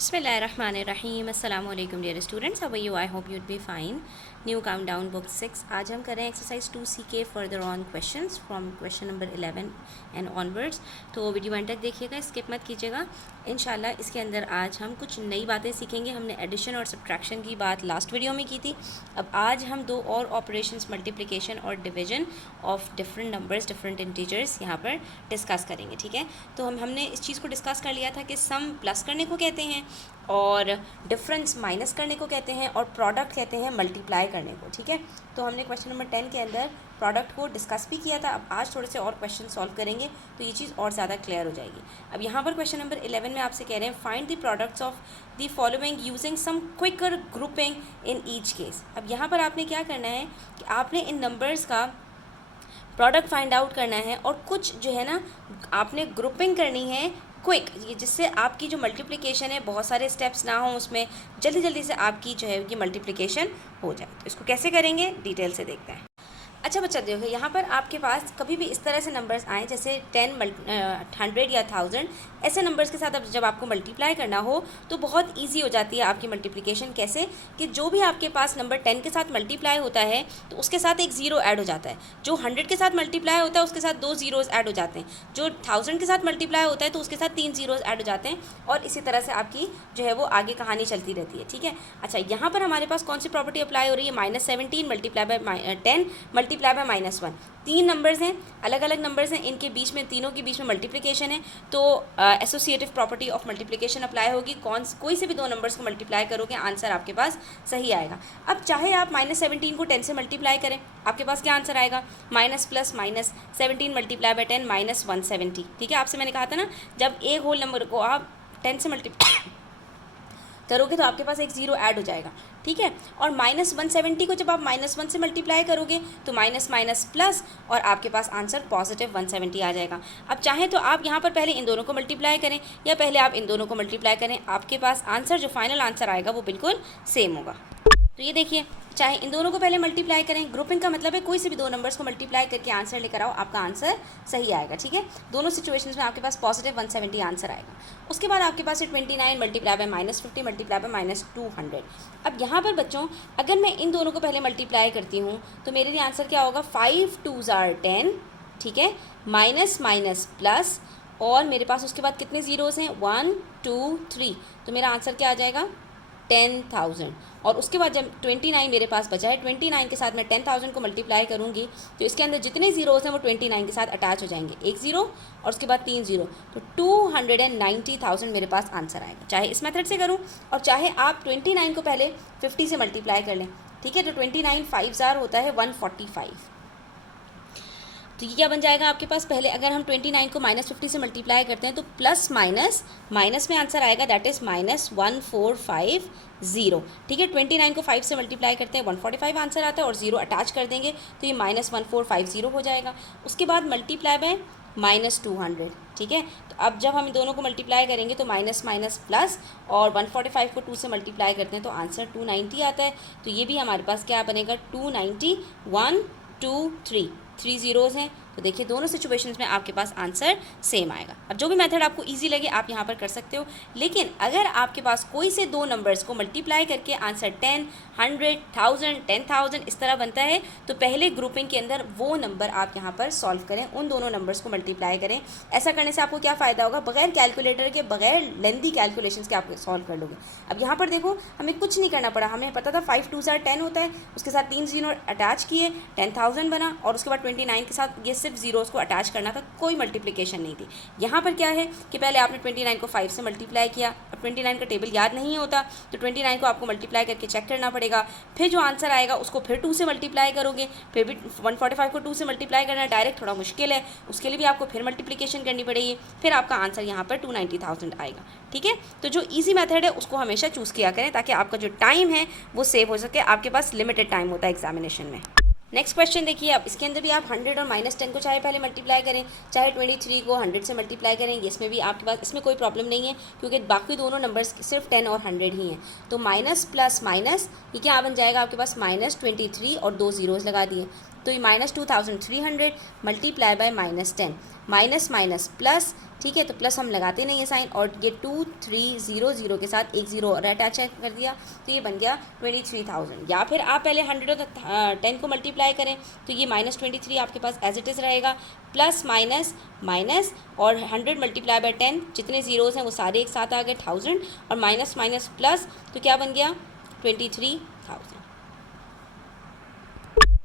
बिस्मिल्लाहिर्रहमानिर्रहीम अस्सलाम वालेकुम dear students, how are you? I hope you'd be fine. New countdown book 6। आज हम करें एक्सरसाइज 2C के further on questions from question number 11 and onwards. तो वीडियो एंड तक देखिएगा, स्किप मत कीजिएगा। इंशाल्लाह इसके अंदर आज हम कुछ नई बातें सीखेंगे। हमने एडिशन और सब्ट्रैक्शन की बात लास्ट वीडियो में की थी। अब आज हम दो और ऑपरेशंस मल्टीप्लिकेशन और division of different numbers, different integers यहाँ पर डिस्कस करेंगे। ठीक है, तो हमने इस चीज़ को डिस्कस कर लिया था कि सम प्लस करने को कहते हैं और डिफरेंस माइनस करने को कहते हैं और प्रोडक्ट कहते हैं मल्टीप्लाई करने को। ठीक है, तो हमने क्वेश्चन नंबर 10 के अंदर प्रोडक्ट को डिस्कस भी किया था। अब आज थोड़े से और क्वेश्चन सॉल्व करेंगे तो ये चीज़ और ज़्यादा क्लियर हो जाएगी। अब यहाँ पर क्वेश्चन नंबर 11 में आपसे कह रहे हैं find the products of the following using some quicker grouping in each case. अब यहाँ पर आपने क्या करना है कि आपने इन नंबर्स का प्रोडक्ट फाइंड आउट करना है और कुछ जो है ना आपने ग्रुपिंग करनी है क्विक, ये जिससे आपकी जो मल्टीप्लिकेशन है बहुत सारे स्टेप्स ना हो, उसमें जल्दी जल्दी से आपकी जो है कि मल्टीप्लिकेशन हो जाए। तो इसको कैसे करेंगे डिटेल से देखते हैं। अच्छा बच्चा देखो, यहाँ पर आपके पास कभी भी इस तरह से नंबर्स आए जैसे 10, 100 या 1000, ऐसे नंबर्स के साथ अब जब आपको मल्टीप्लाई करना हो तो बहुत इजी हो जाती है आपकी मल्टीप्लिकेशन। कैसे कि जो भी आपके पास नंबर 10 के साथ मल्टीप्लाई होता है तो उसके साथ एक ज़ीरो ऐड हो जाता है, जो 100 के साथ मल्टीप्लाई होता है उसके साथ 2 ज़ीरोज़ ऐड हो जाते हैं, जो 1000 के साथ मल्टीप्लाई होता है तो उसके साथ 3 ज़ीरोज़ ऐड हो जाते हैं, और इसी तरह से आपकी जो है वो आगे कहानी चलती रहती है। ठीक है, अच्छा यहाँ पर हमारे पास कौन सी प्रॉपर्टी अप्लाई हो रही है? -17 मल्टीप्लाई बाय 10 मल्टीप्लाई बाय -1। तीन नंबर्स हैं, अलग अलग नंबर्स हैं, इनके बीच में, तीनों के बीच में मल्टीप्लिकेशन है, तो associative property of multiplication apply होगी। कोई से भी दो नंबर्स को मल्टीप्लाई करोगे आंसर आपके पास सही आएगा। अब चाहे आप -17 को 10 से मल्टीप्लाई करें, आपके पास क्या आंसर आएगा? Minus plus minus 17 multiply by 10 -170। ठीक है, आपसे मैंने कहा था ना जब एक होल नंबर को आप 10 से मल्टीप्लाई करोगे तो आपके पास एक ज़ीरो ऐड हो जाएगा। ठीक है, और -170 को जब आप -1 से मल्टीप्लाई करोगे तो माइनस माइनस प्लस, और आपके पास आंसर +170 आ जाएगा। अब चाहें तो आप यहाँ पर पहले इन दोनों को मल्टीप्लाई करें या पहले आप इन दोनों को मल्टीप्लाई करें, आपके पास आंसर जो फाइनल आंसर आएगा वो बिल्कुल सेम होगा। तो ये देखिए, चाहे इन दोनों को पहले मल्टीप्लाई करें, ग्रुपिंग का मतलब है कोई से भी दो नंबर्स को मल्टीप्लाई करके आंसर लेकर आओ, आपका आंसर सही आएगा। ठीक है, दोनों सिचुएशंस में आपके पास +170 आंसर आएगा। उसके बाद आपके पास 29 मल्टीप्लाई बाय -50 मल्टीप्लाई बाय -200। अब यहाँ पर बच्चों अगर मैं इन दोनों को पहले मल्टीप्लाई करती हूँ तो मेरे लिए आंसर क्या होगा? 5 2s are 10। ठीक है, माइनस माइनस प्लस, और मेरे पास उसके बाद कितने ज़ीरोज़ हैं? 1 2 3, तो मेरा आंसर क्या आ जाएगा? 10,000। और उसके बाद जब 29 मेरे पास बचा है, 29 के साथ मैं 10,000 को मल्टीप्लाई करूँगी तो इसके अंदर जितने ज़ीरोज़ हैं वो 29 के साथ अटैच हो जाएंगे, एक ज़ीरो और उसके बाद 3 ज़ीरो, तो 290,000 मेरे पास आंसर आएगा। चाहे इस मेथड से करूँ और चाहे आप 29 को पहले 50 से मल्टीप्लाई कर लें। ठीक है, तो 29 5 होता है 145। तो ये क्या बन जाएगा आपके पास? पहले अगर हम 29 को -50 से मल्टीप्लाई करते हैं तो प्लस माइनस माइनस में आंसर आएगा, दैट इज़ -1450। ठीक है, 29 को 5 से मल्टीप्लाई करते हैं 145 आंसर आता है, और ज़ीरो अटैच कर देंगे तो ये -1450 हो जाएगा। उसके बाद मल्टीप्लाई बाय -200। ठीक है, तो अब जब हम दोनों को मल्टीप्लाई करेंगे तो माइनस माइनस प्लस, और 145 को 2 से मल्टीप्लाई करते हैं तो आंसर 290 आता है। तो ये भी हमारे पास क्या बनेगा? 290, 1 2 3 ज़ीरोज़ हैं। तो देखिए दोनों सिचुएशंस में आपके पास आंसर सेम आएगा। अब जो भी मेथड आपको इजी लगे आप यहाँ पर कर सकते हो, लेकिन अगर आपके पास कोई से दो नंबर्स को मल्टीप्लाई करके आंसर 10, 100, 1000, 10,000 इस तरह बनता है तो पहले ग्रुपिंग के अंदर वो नंबर आप यहाँ पर सॉल्व करें, उन दोनों नंबर्स को मल्टीप्लाई करें। ऐसा करने से आपको क्या फ़ायदा होगा? बगैर कैलकुलेटर के, बगैर लेंदी कैलकुलेशंस के आप सॉल्व कर लोगे। अब यहाँ पर देखो हमें कुछ नहीं करना पड़ा, हमें पता था 5 2s are 10 होता है, उसके साथ 3 ज़ीरो अटैच किए, 10,000 बना, और उसके बाद 29 के साथ ये सिर्फ ज़ीरोज़ को अटैच करना था, कोई मल्टीप्लिकेशन नहीं थी। यहाँ पर क्या है कि पहले आपने 29 को 5 से मल्टीप्लाई किया। अब 29 का टेबल याद नहीं होता तो 29 को आपको मल्टीप्लाई करके चेक करना पड़ेगा, फिर जो आंसर आएगा उसको फिर 2 से मल्टीप्लाई करोगे, फिर भी 145 को 2 से मल्टीप्लाई करना डायरेक्ट थोड़ा मुश्किल है, उसके लिए भी आपको फिर मल्टीप्लिकेशन करनी पड़ेगी, फिर आपका आंसर यहाँ पर 290,000 आएगा। ठीक है, तो जो ईजी मेथड है उसको हमेशा चूज़ किया करें ताकि आपका जो टाइम है वो सेव हो सके। आपके पास लिमिटेड टाइम होता है एग्जामिनेशन में। नेक्स्ट क्वेश्चन देखिए, अब इसके अंदर भी आप 100 और -10 को चाहे पहले मल्टीप्लाई करें, चाहे 23 को 100 से मल्टीप्लाई करें, इसमें भी आपके पास इसमें कोई प्रॉब्लम नहीं है क्योंकि बाकी दोनों नंबर्स सिर्फ 10 और 100 ही हैं। तो माइनस प्लस माइनस ये क्या बन जाएगा आपके पास? -23 और 2 ज़ीरोज़ लगा दिए, तो ये -2300 multiply by -10, minus minus plus, ठीक है, तो प्लस हम लगाते नहीं है साइन, और ये 2300 के साथ एक ज़ीरो और अटैच कर दिया, तो ये बन गया 23,000। या फिर आप पहले 100 और 10 को मल्टीप्लाई करें तो ये -23 आपके पास एज इट इज़ रहेगा, प्लस माइनस माइनस, और 100 मल्टीप्लाई बाय 10, जितने ज़ीरोज़ हैं वो सारे एक साथ आ गए 1000, और माइनस माइनस प्लस, तो क्या बन गया 23,000।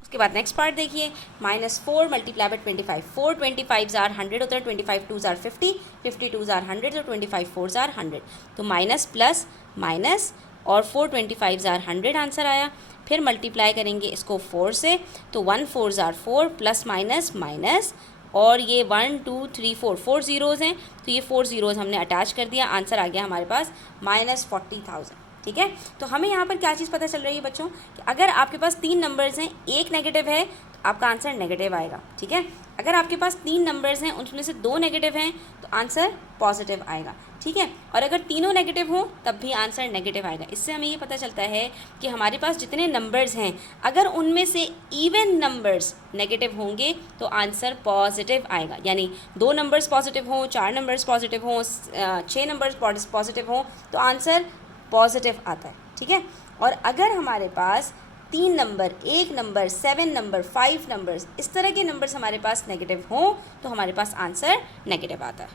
उसके बाद नेक्स्ट पार्ट देखिए, -4 मल्टीप्लाई बाय 25, 4 25 आर 100 होता है, 25 2 आर 50, 50 2 आर 100, तो 25 4 आर 100, तो माइनस प्लस माइनस और 4 25 आर 100 आंसर आया। फिर मल्टीप्लाई करेंगे इसको 4 से, तो 1 4 आर 4, प्लस माइनस माइनस, और ये 1 2 3 4 4 ज़ीरोज़ हैं, तो ये 4 ज़ीरोज़ हमने अटैच कर दिया, आंसर आ गया हमारे पास -40,000। ठीक है, तो हमें यहाँ पर क्या चीज़ पता चल रही है बच्चों कि अगर आपके पास 3 नंबर्स हैं, एक नेगेटिव है तो आपका आंसर नेगेटिव आएगा। ठीक है, अगर आपके पास 3 नंबर्स हैं उनमें से 2 नेगेटिव हैं तो आंसर पॉजिटिव आएगा। ठीक है, और अगर तीनों नेगेटिव हो तब भी आंसर नेगेटिव आएगा। इससे हमें ये पता चलता है कि हमारे पास जितने नंबर्स हैं अगर उनमें से इवन नंबर्स नेगेटिव होंगे तो आंसर पॉजिटिव आएगा। यानी 2 नंबर्स पॉजिटिव हों, 4 नंबर्स पॉजिटिव हों, 6 नंबर्स पॉजिटिव हों तो आंसर पॉजिटिव आता है। ठीक है, और अगर हमारे पास 3 नंबर, 1 नंबर, 7 नंबर, 5 नंबर्स, इस तरह के नंबर्स हमारे पास नेगेटिव हों तो हमारे पास आंसर नेगेटिव आता है।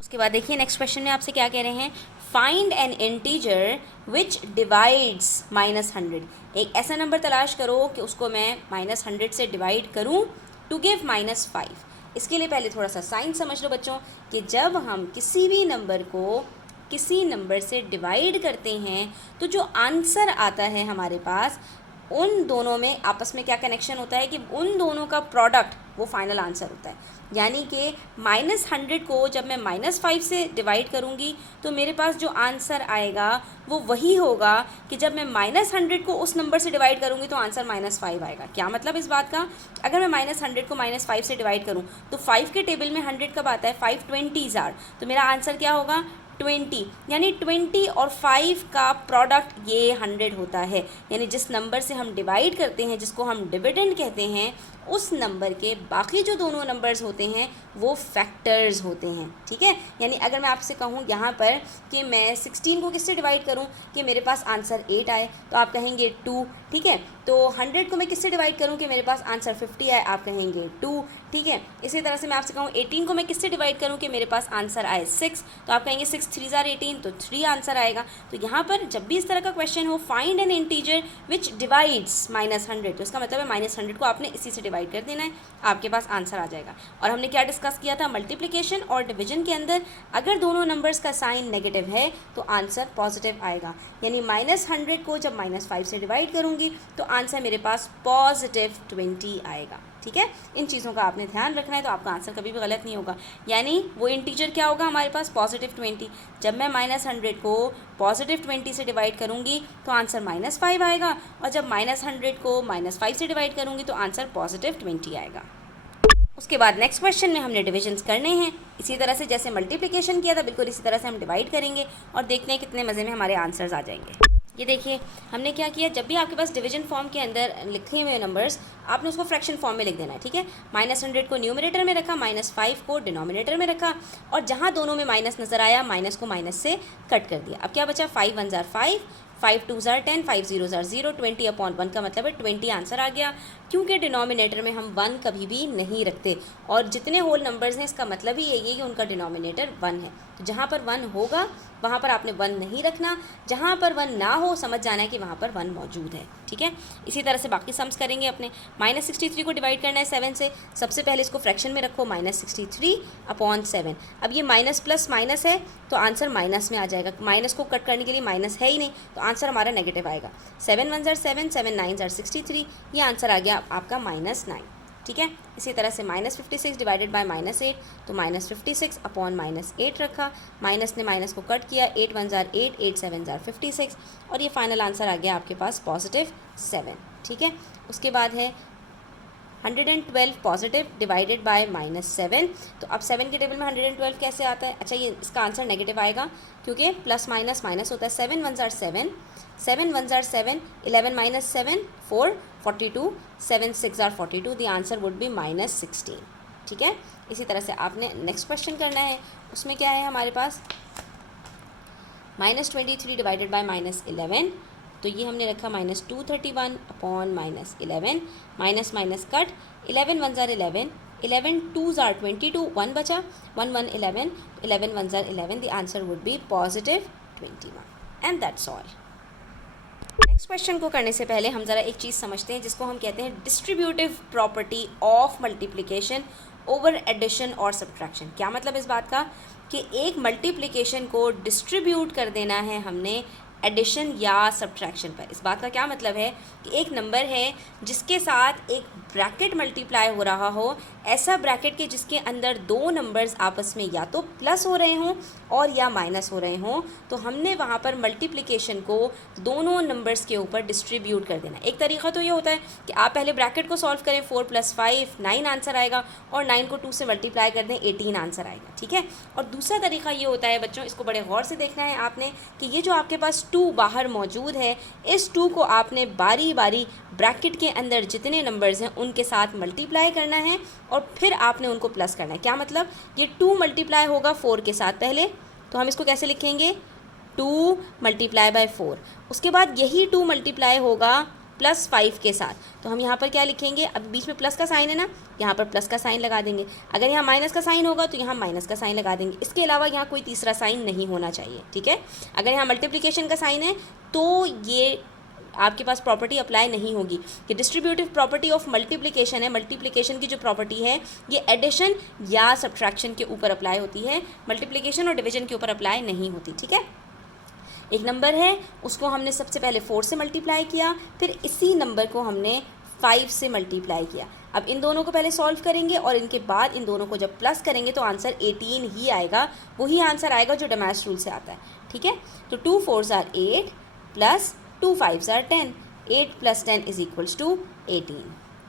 उसके बाद देखिए नेक्स्ट क्वेश्चन में आपसे क्या कह रहे हैं, फाइंड एन इंटीजर विच डिवाइड्स -100। एक ऐसा नंबर तलाश करो कि उसको मैं -100 से डिवाइड करूं टू गिव -5। इसके लिए पहले थोड़ा सा साइन समझ लो बच्चों कि जब हम किसी भी नंबर को किसी नंबर से डिवाइड करते हैं तो जो आंसर आता है हमारे पास उन दोनों में आपस में क्या कनेक्शन होता है कि उन दोनों का प्रोडक्ट वो फाइनल आंसर होता है। यानी कि -100 को जब मैं -5 से डिवाइड करूँगी तो मेरे पास जो आंसर आएगा वो वही होगा कि जब मैं -100 को उस नंबर से डिवाइड करूँगी तो आंसर -5 आएगा। क्या मतलब इस बात का, अगर मैं -100 को -5 से डिवाइड करूँ तो 5 के टेबल में 100 कब आता है, 5 20s आर, तो मेरा आंसर क्या होगा 20, यानी 20 और 5 का प्रोडक्ट ये 100 होता है। यानी जिस नंबर से हम डिवाइड करते हैं, जिसको हम डिविडेंड कहते हैं, उस नंबर के बाकी जो दोनों नंबर्स होते हैं वो फैक्टर्स होते हैं। ठीक है, यानी अगर मैं आपसे कहूँ यहाँ पर कि मैं 16 को किससे डिवाइड करूँ कि मेरे पास आंसर 8 आए तो आप कहेंगे 2। ठीक है, तो 100 को मैं किससे डिवाइड करूँ कि मेरे पास आंसर 50 आए, आप कहेंगे 2। ठीक है, इसी तरह से मैं आपसे कहूँ 18 को मैं किससे डिवाइड करूँ कि मेरे पास आंसर आए 6, तो आप कहेंगे 6 3 आर 18, तो 3 आंसर आएगा। तो यहाँ पर जब भी इस तरह का क्वेश्चन हो, फाइंड एन इंटीजर विच डिवाइड्स -100, तो इसका मतलब है -100 को आपने इसी से डिवाइड कर देना है, आपके पास आंसर आ जाएगा। और हमने क्या डिस्कस किया था, मल्टीप्लिकेशन और डिवीजन के अंदर अगर दोनों नंबर्स का साइन नेगेटिव है तो आंसर पॉजिटिव आएगा। यानी -100 को जब -5 से डिवाइड करूँगी तो आंसर मेरे पास +20 आएगा। ठीक है, इन चीज़ों का आपने ध्यान रखना है तो आपका आंसर कभी भी गलत नहीं होगा। यानी वो इंटीजर क्या होगा हमारे पास, +20। जब मैं -100 को +20 से डिवाइड करूँगी तो आंसर -5 आएगा, और जब -100 को -5 से डिवाइड करूँगी तो आंसर +20 आएगा। उसके बाद नेक्स्ट क्वेश्चन में हमने डिविजन्स करने हैं। इसी तरह से जैसे मल्टीप्लिकेशन किया था बिल्कुल इसी तरह से हम डिवाइड करेंगे और देखते हैं कितने मज़े में हमारे आंसर्स आ जाएंगे। ये देखिए हमने क्या किया, जब भी आपके पास डिवीजन फॉर्म के अंदर लिखे हुए नंबर्स आपने उसको फ्रैक्शन फॉर्म में लिख देना है। ठीक है, -100 को न्यूमरेटर में रखा, -5 को डिनोमिनेटर में रखा, और जहाँ दोनों में माइनस नज़र आया माइनस को माइनस से कट कर दिया। अब क्या बचा, 5 1 आर 5, 5 2 आर 10, 5 0 आर 0, 20/1 का मतलब है 20 आंसर आ गया, क्योंकि डिनोमिनेटर में हम 1 कभी भी नहीं रखते, और जितने होल नंबर्स हैं इसका मतलब ही यही है कि उनका डिनोमिनेटर 1 है। तो जहाँ पर 1 होगा वहाँ पर आपने 1 नहीं रखना, जहाँ पर 1 ना हो समझ जाना है कि वहाँ पर 1 मौजूद है। ठीक है, इसी तरह से बाकी सम्स करेंगे अपने। -63 को डिवाइड करना है 7 से, सबसे पहले इसको फ्रैक्शन में रखो, -63/7। अब ये माइनस प्लस माइनस है तो आंसर माइनस में आ जाएगा, माइनस को कट करने के लिए माइनस है ही नहीं तो आंसर हमारा नेगेटिव आएगा। 7 1 7, 7 9 63, ये आंसर आ गया आपका -9। ठीक है, इसी तरह से -56 डिवाइडेड बाय -8, तो -56/-8 रखा, माइनस ने माइनस को कट किया, 8 1 8, 8 7 56, और ये फाइनल आंसर आ गया आपके पास +7। ठीक है, उसके बाद है 112 पॉजिटिव डिवाइडेड बाय -7। तो अब 7 के टेबल में 112 कैसे आता है? अच्छा, ये इसका आंसर नेगेटिव आएगा क्योंकि प्लस माइनस माइनस होता है। 7 1s are 7, 7 1s are 7, 11 minus 7 4, 42, 7 6 are 42, the answer would be -16। ठीक है, इसी तरह से आपने नेक्स्ट क्वेश्चन करना है। उसमें क्या है हमारे पास? -23 डिवाइडेड बाय -11, तो ये हमने रखा -231 upon -11, minus minus cut, 11 1s are 11, 11 2s are 22, 1 बचा, 1 1 11, 11 1s are 11, the answer would be +21। And that's all. Next question को करने से पहले हम ज़रा एक चीज़ समझते हैं जिसको हम कहते हैं distributive property of multiplication over addition और सब्ट्रैक्शन। क्या मतलब इस बात का? कि एक मल्टीप्लिकेशन को डिस्ट्रीब्यूट कर देना है हमने एडिशन या सब्ट्रैक्शन पर। इस बात का क्या मतलब है कि एक नंबर है जिसके साथ एक ब्रैकेट मल्टीप्लाई हो रहा हो, ऐसा ब्रैकेट के जिसके अंदर दो नंबर्स आपस में या तो प्लस हो रहे हों और या माइनस हो रहे हों, तो हमने वहाँ पर मल्टीप्लिकेशन को दोनों नंबर्स के ऊपर डिस्ट्रीब्यूट कर देना। एक तरीका तो ये होता है कि आप पहले ब्रैकेट को सॉल्व करें, 4 + 5 9 आंसर आएगा, और 9 को 2 से मल्टीप्लाई कर दें, 18 आंसर आएगा। ठीक है, और दूसरा तरीका ये होता है बच्चों, इसको बड़े गौर से देखना है आपने, कि ये जो आपके पास 2 बाहर मौजूद है, इस 2 को आपने बारी बारी ब्रैकेट के अंदर जितने नंबर्स हैं उनके साथ मल्टीप्लाई करना है और फिर आपने उनको प्लस करना है। क्या मतलब? ये 2 मल्टीप्लाई होगा 4 के साथ पहले, तो हम इसको कैसे लिखेंगे? 2 मल्टीप्लाई बाय 4। उसके बाद यही 2 मल्टीप्लाई होगा +5 के साथ, तो हम यहाँ पर क्या लिखेंगे? अब बीच में प्लस का साइन है ना, यहाँ पर प्लस का साइन लगा देंगे। अगर यहाँ माइनस का साइन होगा तो यहाँ माइनस का साइन लगा देंगे। इसके अलावा यहाँ कोई तीसरा साइन नहीं होना चाहिए। ठीक है, अगर यहाँ मल्टीप्लिकेशन का साइन है तो ये आपके पास प्रॉपर्टी अप्लाई नहीं होगी कि डिस्ट्रीब्यूटिव प्रॉपर्टी ऑफ मल्टीप्लिकेशन है। मल्टीप्लिकेशन की जो प्रॉपर्टी है ये एडिशन या सब्ट्रैक्शन के ऊपर अप्लाई होती है, मल्टीप्लिकेशन और डिवीजन के ऊपर अप्लाई नहीं होती। ठीक है, एक नंबर है उसको हमने सबसे पहले 4 से मल्टीप्लाई किया, फिर इसी नंबर को हमने 5 से मल्टीप्लाई किया। अब इन दोनों को पहले सॉल्व करेंगे और इनके बाद इन दोनों को जब प्लस करेंगे तो आंसर 18 ही आएगा, वही आंसर आएगा जो डेमास रूल से आता है। ठीक है, तो 2 4s are 8 plus 2 5s are 10, 8 + 10 = 18।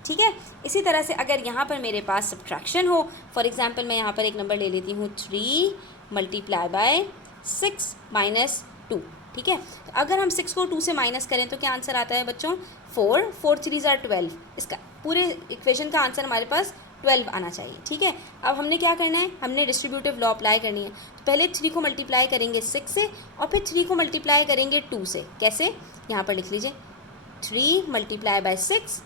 ठीक है, इसी तरह से अगर यहाँ पर मेरे पास सब्ट्रैक्शन हो, फॉर एग्जांपल मैं यहाँ पर एक नंबर ले लेती हूँ 3 मल्टीप्लाई बाय 6 माइनस 2। ठीक है, तो अगर हम 6 को 2 से माइनस करें तो क्या आंसर आता है बच्चों? 4 4 3s are 12। इसका पूरे इक्वेशन का आंसर हमारे पास 12 आना चाहिए। ठीक है, अब हमने क्या करना है? हमने डिस्ट्रीब्यूटिव लॉ अप्लाई करनी है। तो पहले 3 को मल्टीप्लाई करेंगे 6 से और फिर 3 को मल्टीप्लाई करेंगे 2 से। कैसे? यहाँ पर लिख लीजिए 3 मल्टीप्लाई बाय 6,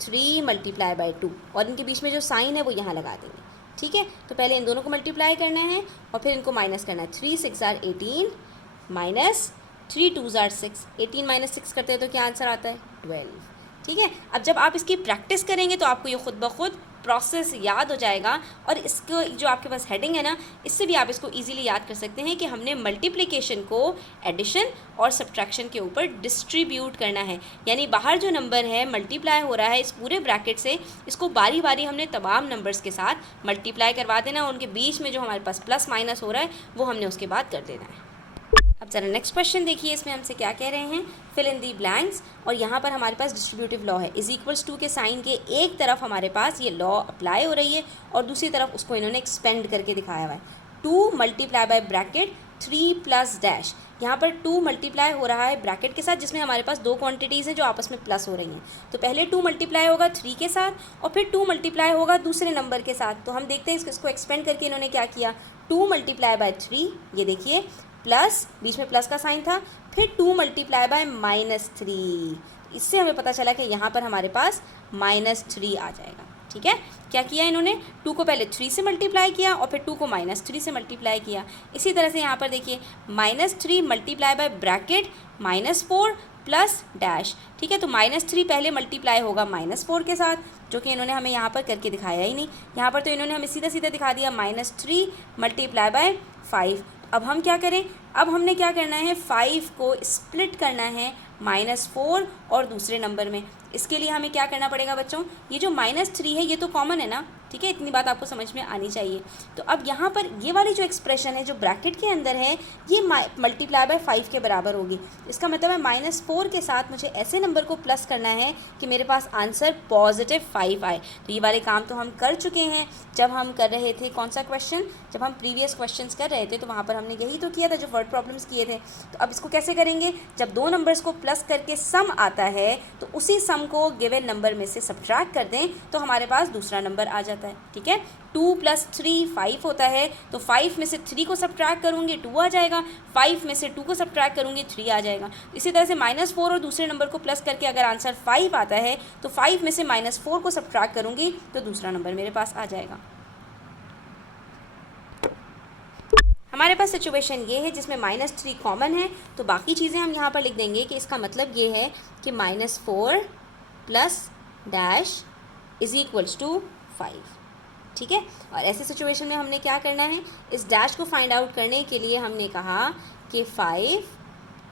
3 मल्टीप्लाई बाय 2, और इनके बीच में जो साइन है वो यहाँ लगा देंगे। ठीक है, तो पहले इन दोनों को मल्टीप्लाई करना है और फिर इनको माइनस करना है। 3 6 are 18 minus 3 2s are 6, 18 minus 6 करते हैं तो क्या आंसर आता है? 12। ठीक है, अब जब आप इसकी प्रैक्टिस करेंगे तो आपको ये खुद ब खुद प्रोसेस याद हो जाएगा, और इसको जो आपके पास हेडिंग है ना, इससे भी आप इसको इजीली याद कर सकते हैं कि हमने मल्टीप्लिकेशन को एडिशन और सब्ट्रैक्शन के ऊपर डिस्ट्रीब्यूट करना है। यानी बाहर जो नंबर है मल्टीप्लाई हो रहा है इस पूरे ब्रैकेट से, इसको बारी बारी हमने तमाम नंबर्स के साथ मल्टीप्लाई करवा देना, और उनके बीच में जो हमारे पास प्लस माइनस हो रहा है वो हमने उसके बाद कर देना है। अब ज़रा नेक्स्ट क्वेश्चन देखिए, इसमें हमसे क्या कह रहे हैं? फिल इन दी ब्लैंक्स, और यहाँ पर हमारे पास डिस्ट्रीब्यूटिव लॉ है। =2 के साइन के एक तरफ हमारे पास ये लॉ अप्लाई हो रही है और दूसरी तरफ उसको इन्होंने एक्सपेंड करके दिखाया हुआ है। 2 multiply by bracket 3 plus dash, यहाँ पर 2 मल्टीप्लाई हो रहा है ब्रैकेट के साथ जिसमें हमारे पास दो क्वांटिटीज़ हैं जो आपस में प्लस हो रही हैं। तो पहले 2 मल्टीप्लाई होगा 3 के साथ और फिर 2 मल्टीप्लाई होगा दूसरे नंबर के साथ। तो हम देखते हैं इसको एक्सपेंड करके इन्होंने क्या किया। 2 मल्टीप्लाई बाय 3, ये देखिए प्लस, बीच में प्लस का साइन था, फिर 2 मल्टीप्लाई बाय -3। इससे हमें पता चला कि यहाँ पर हमारे पास -3 आ जाएगा। ठीक है, क्या किया इन्होंने? 2 को पहले 3 से मल्टीप्लाई किया और फिर 2 को -3 से मल्टीप्लाई किया। इसी तरह से यहाँ पर देखिए -3 multiply by bracket -4 plus dash. ठीक है, तो -3 पहले मल्टीप्लाई होगा -4 के साथ, जो कि इन्होंने हमें यहाँ पर करके दिखाया ही नहीं। यहाँ पर तो इन्होंने हमें सीधा सीधा दिखा दिया -3 मल्टीप्लाई बाय 5। अब हम क्या करें? अब हमने क्या करना है? 5 को स्प्लिट करना है -4 और दूसरे नंबर में। इसके लिए हमें क्या करना पड़ेगा बच्चों? ये जो -3 है ये तो कॉमन है ना, ठीक है, इतनी बात आपको समझ में आनी चाहिए। तो अब यहाँ पर ये वाली जो एक्सप्रेशन है जो ब्रैकेट के अंदर है ये मल्टीप्लाई बाय 5 के बराबर होगी। इसका मतलब है -4 के साथ मुझे ऐसे नंबर को प्लस करना है कि मेरे पास आंसर +5 आए। तो ये वाले काम तो हम कर चुके हैं जब हम कर रहे थे कौन सा क्वेश्चन, जब हम प्रीवियस क्वेश्चंस कर रहे थे तो वहाँ पर हमने यही तो किया था जो वर्ड प्रॉब्लम्स किए थे। तो अब इसको कैसे करेंगे, जब दो नंबर्स को प्लस करके सम आता है तो उसी सम को गिवन नंबर में से सब्ट्रैक्ट कर दें तो हमारे पास दूसरा नंबर आ जाता है। ठीक है, 2 + 3 5 होता है, तो 5 में से 3 को सब्ट्रैक्ट करूँगी 2 आ जाएगा, 5 में से 2 को सब्ट्रैक्ट करूँगी 3 आ जाएगा। इसी तरह से -4 और दूसरे नंबर को प्लस करके अगर आंसर 5 आता है तो 5 में से -4 को सब्ट्रैक्ट करूँगी तो दूसरा नंबर मेरे पास आ जाएगा। हमारे पास सिचुएशन ये है जिसमें -3 कॉमन है, तो बाकी चीज़ें हम यहाँ पर लिख देंगे कि इसका मतलब ये है कि -4 + डैश = 5। ठीक है, और ऐसे सिचुएशन में हमने क्या करना है, इस डैश को फाइंड आउट करने के लिए हमने कहा कि 5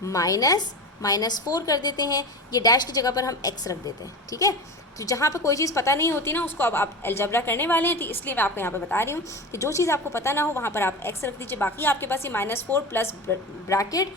-4 कर देते हैं, ये डैश की जगह पर हम x रख देते हैं। ठीक है, तो जहाँ पर कोई चीज़ पता नहीं होती ना उसको अब आप अलजेब्रा करने वाले हैं, तो इसलिए मैं आपको यहाँ पे बता रही हूँ कि जो चीज़ आपको पता ना हो वहाँ पर आप x रख दीजिए। बाकी आपके पास ये -4 प्लस ब्रैकेट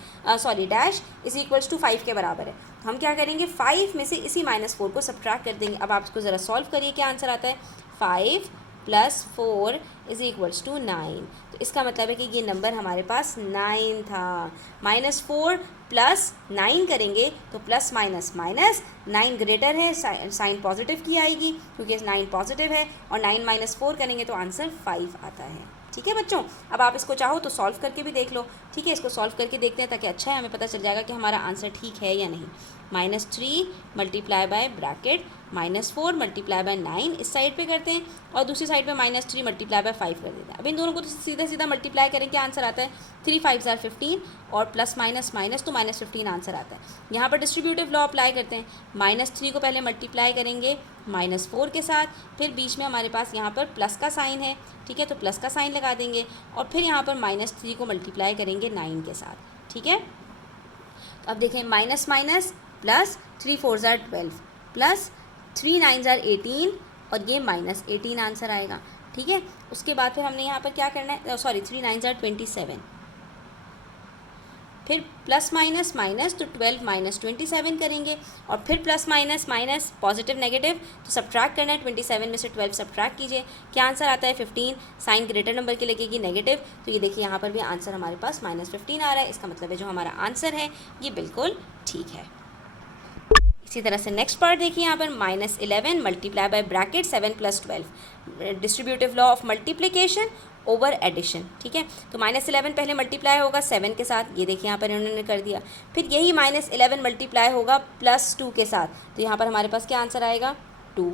डैश = 5 के बराबर है। तो हम क्या करेंगे, 5 में से इसी -4 को सब्ट्रैक्ट कर देंगे। अब आप इसको ज़रा सॉल्व करिए, क्या आंसर आता है, 5 + 4 = 9। तो इसका मतलब है कि ये नंबर हमारे पास 9 था। -4 + 9 करेंगे तो प्लस माइनस माइनस, 9 ग्रेटर है, साइन पॉजिटिव की आएगी क्योंकि 9 पॉजिटिव है, और 9 - 4 करेंगे तो आंसर 5 आता है। ठीक है बच्चों, अब आप इसको चाहो तो सॉल्व करके भी देख लो। ठीक है, इसको सॉल्व करके देखते हैं ताकि अच्छा है, हमें पता चल जाएगा कि हमारा आंसर ठीक है या नहीं। -3 multiply by bracket -4 multiply by 9 इस साइड पे करते हैं, और दूसरी साइड पे -3 मल्टीप्लाई बाय 5 कर देते हैं। अब इन दोनों को तो सीधा सीधा मल्टीप्लाई करें, क्या आंसर आता है, 3 × 5 = 15, और प्लस माइनस माइनस तो -15 आंसर आता है। यहाँ पर डिस्ट्रीब्यूटिव लॉ अप्लाई करते हैं, -3 को पहले मल्टीप्लाई करेंगे -4 के साथ, फिर बीच में हमारे पास यहाँ पर प्लस का साइन है। ठीक है, तो प्लस का साइन लगा देंगे, और फिर यहाँ पर -3 को मल्टीप्लाई करेंगे 9 के साथ। ठीक है, तो अब देखें, माइनस माइनस प्लस 3 × 4 = 12 प्लस 3 × 9 = 18, और ये -18 आंसर आएगा। ठीक है, उसके बाद फिर हमने यहाँ पर क्या करना है, 3 × 9 = 27, फिर प्लस माइनस माइनस तो 12 - 27 करेंगे, और फिर plus minus minus positive negative तो सब्ट्रैक्ट करना है, 27 में से 12 सब्ट्रैक्ट कीजिए, क्या आंसर आता है 15। साइन ग्रेटर नंबर की लगेगी नेगेटिव, तो ये देखिए यहाँ पर भी आंसर हमारे पास -15 आ रहा है। इसका मतलब है जो हमारा आंसर है ये बिल्कुल ठीक है। इसी तरह से नेक्स्ट पार्ट देखिए, यहाँ पर -11 multiply by bracket 7 + 12, distributive law of multiplication over addition. ठीक है, तो -11 पहले मल्टीप्लाई होगा 7 के साथ, ये देखिए यहाँ पर इन्होंने कर दिया, फिर यही -11 मल्टीप्लाई होगा +2 के साथ, तो यहाँ पर हमारे पास क्या आंसर आएगा, 2।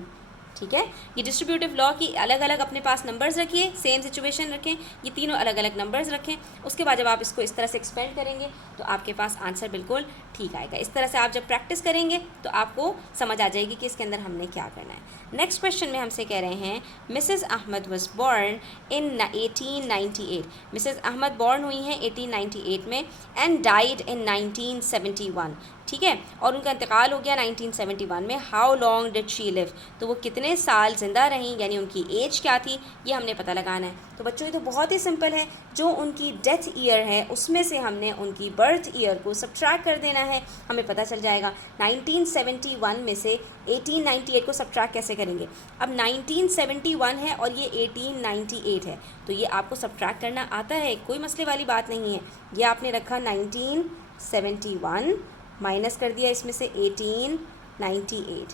ठीक है, ये डिस्ट्रीब्यूटिव लॉ की अलग अलग अपने पास नंबर्स रखिए, सेम सिचुएशन रखें, ये तीनों अलग अलग नंबर्स रखें। उसके बाद जब आप इसको इस तरह से एक्सपेंड करेंगे तो आपके पास आंसर बिल्कुल ठीक आएगा। इस तरह से आप जब प्रैक्टिस करेंगे तो आपको समझ आ जाएगी कि इसके अंदर हमने क्या करना है। नेक्स्ट क्वेश्चन में हमसे कह रहे हैं, Mrs Ahmed was born in 1898। Mrs Ahmed born हुई हैं 1898 में, एंड डाइड इन 1971। ठीक है, और उनका इंतकाल हो गया 1971 में। How long did she live, तो वो कितने साल ज़िंदा रहीं, यानी उनकी एज क्या थी, ये हमने पता लगाना है। तो बच्चों ये तो बहुत ही सिंपल है, जो उनकी डेथ ईयर है उसमें से हमने उनकी बर्थ ईयर को सब्ट्रैक्ट कर देना है, हमें पता चल जाएगा। 1971 में से 1898 को सब्ट्रैक्ट कैसे करेंगे, अब 1971 है और ये 1898 है, तो ये आपको सब्ट्रैक्ट करना आता है, कोई मसले वाली बात नहीं है। ये आपने रखा 1971 माइनस कर दिया इसमें से 1898,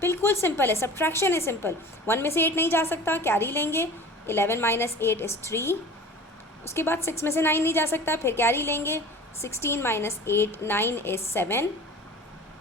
बिल्कुल सिंपल है, सब्ट्रैक्शन है सिंपल। 1 में से 8 नहीं जा सकता, कैरी लेंगे, 11 - 8 = 3। उसके बाद 6 में से 9 नहीं जा सकता, फिर कैरी लेंगे, 16 - 8 9 = 7,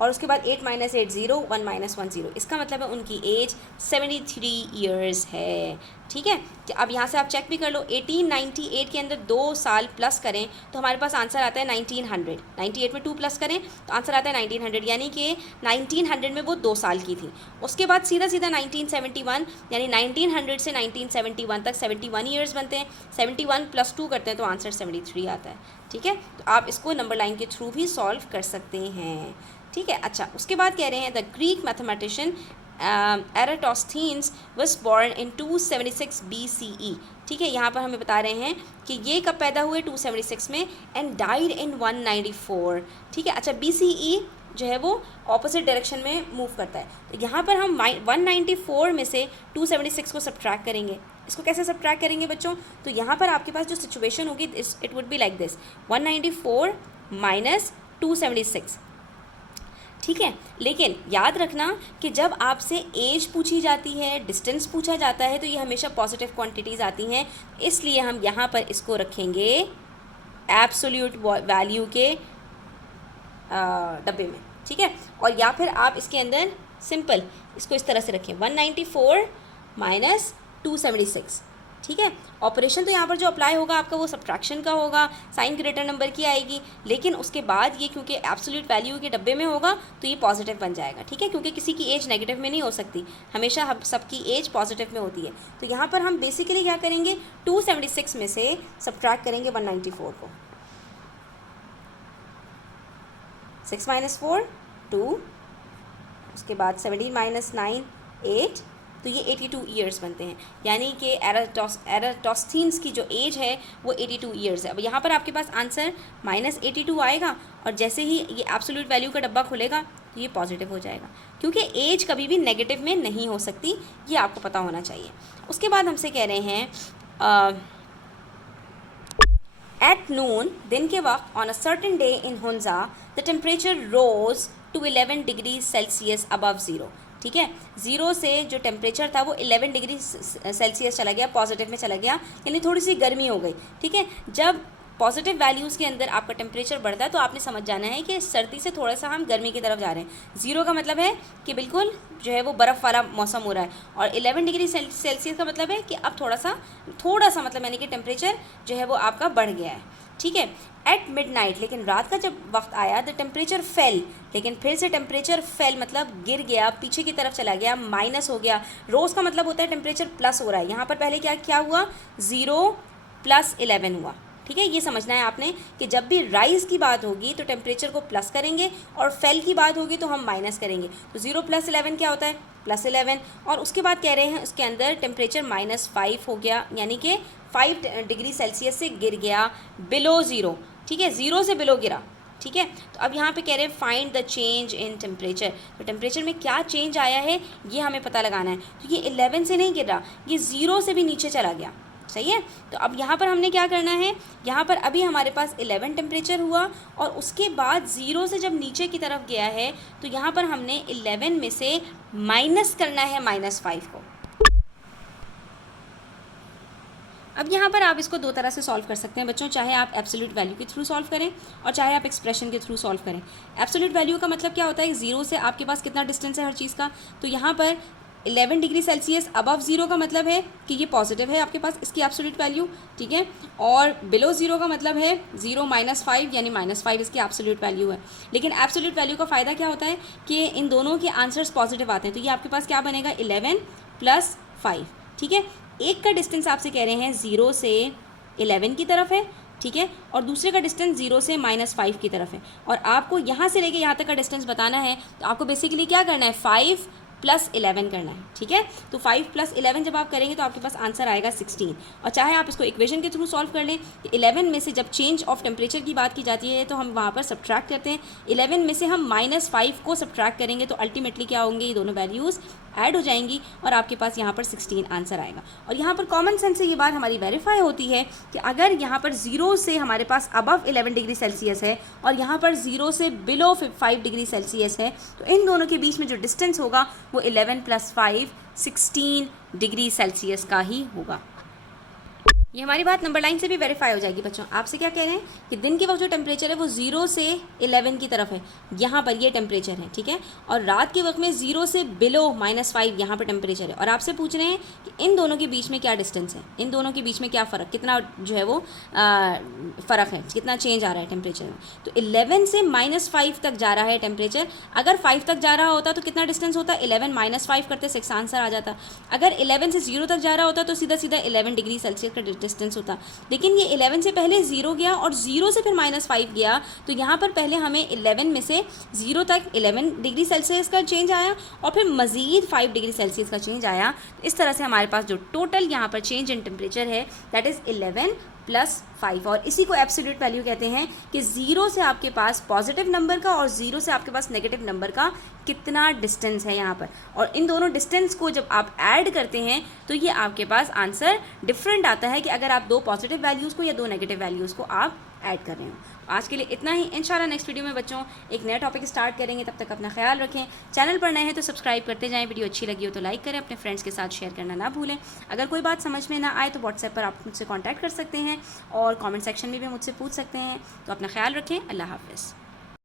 और उसके बाद 8 - 8 0, 1 - 1 0। इसका मतलब है उनकी एज 73 ईयर्स है। ठीक है, अब यहाँ से आप चेक भी कर लो, 1898 के अंदर 2 साल प्लस करें तो हमारे पास आंसर आता है 1900। 98 में 2 प्लस करें तो आंसर आता है 1900, यानी कि 1900 में वो 2 साल की थी। उसके बाद सीधा सीधा 1971, यानी 1900 से 1971 तक 71 ईयर्स बनते हैं। 71 + 2 करते हैं तो आंसर 73 आता है। ठीक है, तो आप इसको नंबर लाइन के थ्रू भी सॉल्व कर सकते हैं। ठीक है, अच्छा उसके बाद कह रहे हैं, the Greek mathematician Eratosthenes was born in 276 BCE। ठीक है, यहाँ पर हमें बता रहे हैं कि ये कब पैदा हुए 276 में, एंड डाइड इन 194। ठीक है, अच्छा BCE जो है वो ऑपोजिट डायरेक्शन में मूव करता है, तो यहाँ पर हम 194 में से 276 को सब्ट्रैक्ट करेंगे। इसको कैसे सब्ट्रैक्ट करेंगे बच्चों, तो यहाँ पर आपके पास जो सिचुएशन होगी it would be like this, 194 minus 276। ठीक है, लेकिन याद रखना कि जब आपसे एज पूछी जाती है, डिस्टेंस पूछा जाता है, तो ये हमेशा पॉजिटिव क्वांटिटीज़ आती हैं, इसलिए हम यहाँ पर इसको रखेंगे एब्सोल्यूट वैल्यू के डब्बे में। ठीक है, और या फिर आप इसके अंदर सिंपल इसको इस तरह से रखें 194 माइनस 276। ठीक है, ऑपरेशन तो यहाँ पर जो अप्लाई होगा आपका वो सब्ट्रैक्शन का होगा, साइन ग्रेटर नंबर की आएगी, लेकिन उसके बाद ये क्योंकि एब्सोल्यूट वैल्यू के डब्बे में होगा तो ये पॉजिटिव बन जाएगा। ठीक है, क्योंकि किसी की एज नेगेटिव में नहीं हो सकती, हमेशा हम सबकी एज पॉजिटिव में होती है। तो यहाँ पर हम बेसिकली क्या करेंगे, 276 में से सब्ट्रैक्ट करेंगे 194 को, 6 माइनस 4 2, उसके बाद 17 माइनस 9 8, तो ये 82 ईयर्स बनते हैं, यानी कि एराटोस्थीन्स की जो एज है वो 82 ईयर्स है। अब यहाँ पर आपके पास आंसर -82 आएगा, और जैसे ही ये एब्सोल्यूट वैल्यू का डब्बा खुलेगा तो ये पॉजिटिव हो जाएगा, क्योंकि एज कभी भी नेगेटिव में नहीं हो सकती, ये आपको पता होना चाहिए। उसके बाद हमसे कह रहे हैं एट नून, दिन के वक्त, on a certain day in Hunza the temperature rose to 11 degree Celsius above zero. ठीक है, ज़ीरो से जो टेम्परेचर था वो 11 डिग्री सेल्सियस चला गया, पॉजिटिव में चला गया, यानी थोड़ी सी गर्मी हो गई। ठीक है, जब पॉजिटिव वैल्यूज़ के अंदर आपका टेम्परेचर बढ़ता है तो आपने समझ जाना है कि सर्दी से थोड़ा सा हम गर्मी की तरफ जा रहे हैं। ज़ीरो का मतलब है कि बिल्कुल जो है वो बर्फ़ वाला मौसम हो रहा है, और 11 डिग्री सेल्सियस का मतलब है कि अब थोड़ा सा मतलब यानी कि टेम्परेचर जो है वो आपका बढ़ गया है। ठीक है, एट मिडनाइट, लेकिन रात का जब वक्त आया द टेम्परेचर फेल, लेकिन फिर से टेम्परेचर फेल मतलब गिर गया, पीछे की तरफ चला गया, माइनस हो गया। रोज़ का मतलब होता है टेम्परेचर प्लस हो रहा है, यहाँ पर पहले क्या हुआ, 0 + 11 हुआ। ठीक है, ये समझना है आपने कि जब भी राइज़ की बात होगी तो टेम्परेचर को प्लस करेंगे, और फेल की बात होगी तो हम माइनस करेंगे। तो 0 + 11 क्या होता है, +11, और उसके बाद कह रहे हैं उसके अंदर टेम्परेचर -5 हो गया, यानी कि 5 डिग्री सेल्सियस से गिर गया बिलो ज़ीरो। ठीक है, 0 से बिलो गिरा। ठीक है, तो अब यहाँ पे कह रहे हैं find the change in temperature, तो टेम्परेचर में क्या चेंज आया है ये हमें पता लगाना है। तो ये 11 से नहीं गिर रहा, ये 0 से भी नीचे चला गया। सही है, तो अब यहाँ पर हमने क्या करना है, यहाँ पर अभी हमारे पास 11 टेम्परेचर हुआ, और उसके बाद 0 से जब नीचे की तरफ गया है तो यहाँ पर हमने 11 में से माइनस करना है -5 को। अब यहाँ पर आप इसको दो तरह से सॉल्व कर सकते हैं बच्चों, चाहे आप एब्सोल्यूट वैल्यू के थ्रू सॉल्व करें और चाहे आप एक्सप्रेशन के थ्रू सॉल्व करें। एब्सोल्यूट वैल्यू का मतलब क्या होता है, 0 से आपके पास कितना डिस्टेंस है हर चीज़ का, तो यहाँ पर 11 डिग्री सेल्सियस अबव ज़ीरो का मतलब है कि ये पॉजिटिव है आपके पास, इसकी एब्सोल्यूट वैल्यू। ठीक है, और बिलो ज़ीरो का मतलब है 0 - 5, यानी -5 इसकी एब्सोल्यूट वैल्यू है। लेकिन एब्सोल्यूट वैल्यू का फ़ायदा क्या होता है कि इन दोनों के आंसर्स पॉजिटिव आते हैं, तो ये आपके पास क्या बनेगा, 11 + 5। ठीक है, एक का डिस्टेंस आपसे कह रहे हैं 0 से 11 की तरफ है। ठीक है, और दूसरे का डिस्टेंस 0 से -5 की तरफ है, और आपको यहाँ से लेके यहाँ तक का डिस्टेंस बताना है, तो आपको बेसिकली क्या करना है, 5 + 11 करना है। ठीक है, तो 5 + 11 जब आप करेंगे तो आपके पास आंसर आएगा 16, और चाहे आप इसको इक्वेशन के थ्रू सॉल्व कर लें, 11 में से जब चेंज ऑफ टेम्परेचर की बात की जाती है तो हम वहाँ पर सब्ट्रैक्ट करते हैं, 11 में से हम -5 को सब्ट्रैक्ट करेंगे, तो अल्टीमेटली क्या होंगे, ये दोनों वैल्यूज़ ऐड हो जाएंगी, और आपके पास यहाँ पर 16 आंसर आएगा। और यहाँ पर कॉमन सेंस से ये बात हमारी वेरीफाई होती है कि अगर यहाँ पर 0 से हमारे पास अबव 11 डिग्री सेल्सियस है और यहाँ पर 0 से बिलो 5 डिग्री सेल्सियस है, तो इन दोनों के बीच में जो डिस्टेंस होगा वो 11 + 5 16 डिग्री सेल्सियस का ही होगा। ये हमारी बात नंबर लाइन से भी वेरीफाई हो जाएगी बच्चों। आपसे क्या कह रहे हैं कि दिन के वक्त जो टेम्परेचर है वो 0 से 11 की तरफ है, यहाँ पर ये टेम्परेचर है। ठीक है, और रात के वक्त में 0 से बिलो -5 यहाँ पर टेम्परेचर है, और आपसे पूछ रहे हैं कि इन दोनों के बीच में क्या डिस्टेंस है, इन दोनों के बीच में क्या फ़र्क, कितना जो है वो फ़र्क है, कितना चेंज आ रहा है टेम्परेचर में। तो 11 से -5 तक जा रहा है टेम्परेचर, अगर 5 तक जा रहा होता तो कितना डिस्टेंस होता, 11 - 5 करते 6 आंसर आ जाता। अगर 11 से 0 तक जा रहा होता तो सीधा 11 डिग्री सेल्सियस का डिस्टेंस होता, लेकिन ये 11 से पहले 0 गया और 0 से फिर -5 गया, तो यहाँ पर पहले हमें 11 में से 0 तक 11 डिग्री सेल्सियस का चेंज आया और फिर मज़ीद 5 डिग्री सेल्सियस का चेंज आया। इस तरह से हमारे पास जो टोटल यहाँ पर चेंज इन टेम्परेचर है दैट इज़ 11 + 5, और इसी को एब्सोल्यूट वैल्यू कहते हैं कि 0 से आपके पास पॉजिटिव नंबर का और 0 से आपके पास नेगेटिव नंबर का कितना डिस्टेंस है यहाँ पर, और इन दोनों डिस्टेंस को जब आप ऐड करते हैं तो ये आपके पास आंसर डिफरेंट आता है कि अगर आप 2 पॉजिटिव वैल्यूज़ को या 2 नेगेटिव वैल्यूज़ को आप ऐड कर रहे हो। आज के लिए इतना ही। इंशाल्लाह नेक्स्ट वीडियो में बच्चों एक नया टॉपिक स्टार्ट करेंगे, तब तक अपना ख्याल रखें। चैनल पर नए हैं तो सब्सक्राइब करते जाएं, वीडियो अच्छी लगी हो तो लाइक करें, अपने फ्रेंड्स के साथ शेयर करना ना भूलें। अगर कोई बात समझ में ना आए तो व्हाट्सएप पर आप मुझसे कॉन्टैक्ट कर सकते हैं और कमेंट सेक्शन में भी मुझसे पूछ सकते हैं। तो अपना ख्याल रखें। अल्लाह हाफ़िज़।